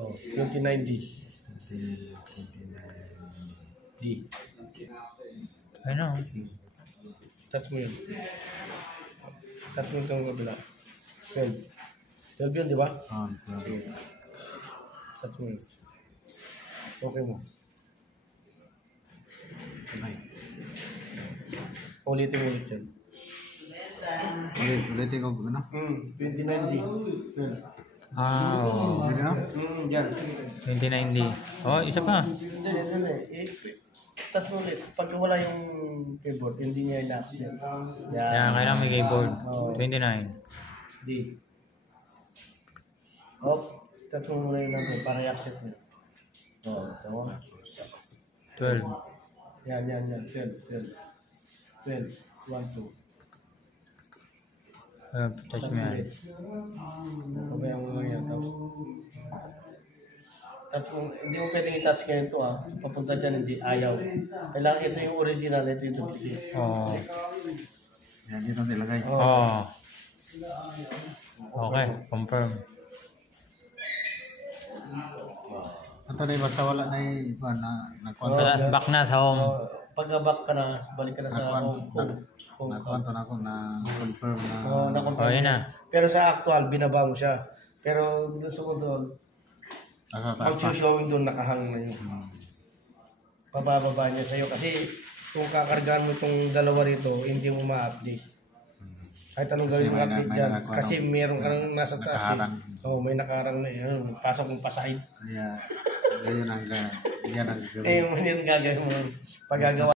Oh, 29D. 29D. D. Ano? Touch mo yun. Touch mo itong kabila. 12. 12 yun, di ba? Touch mo yun. Okay mo. Ay. Ulitin yun. Ulitin ko ano? 29D. 12. Ah, oo. Sige na? Yan. 29D. Oh, isa pa. Hindi. Touch mo ulit. Pagka wala yung keyboard, hindi niya i-accept. Yan, kailangan may keyboard. Oo. 29. D. Touch mo muna yung number para i-accept niya. Tama. 12. Yan. 12. 1, 2. Touch mo yan. Pabayaan mo yan. Touch mo, hindi mo pwedeng i-touch ganito papunta dyan, hindi, ayaw. Kailangan ito yung original, ito yung duplicate. Oo. Yan, dito nilagay. Oo. Okay, confirm. Ito na basta wala na iba Back na sa home. Pagka-back ka na, balik ka na sa home. Nakuha na ako na confirm na. Oh, yun na. Pero sa actual, binaba mo siya. Pero doon sa control, Asa ang taas pa. showing doon nakahang na yun. Pabababa niya sa'yo. Kasi kung kakargaan mo itong dalawa rito, hindi mo ma-update. Kahit anong gawin mo update dyan. Kasi meron ka nang nasa taas. May nakaharang na yun. Pasok mong pasahid. Yan ang gagawin. Yung gagawin mo. Pagagawa.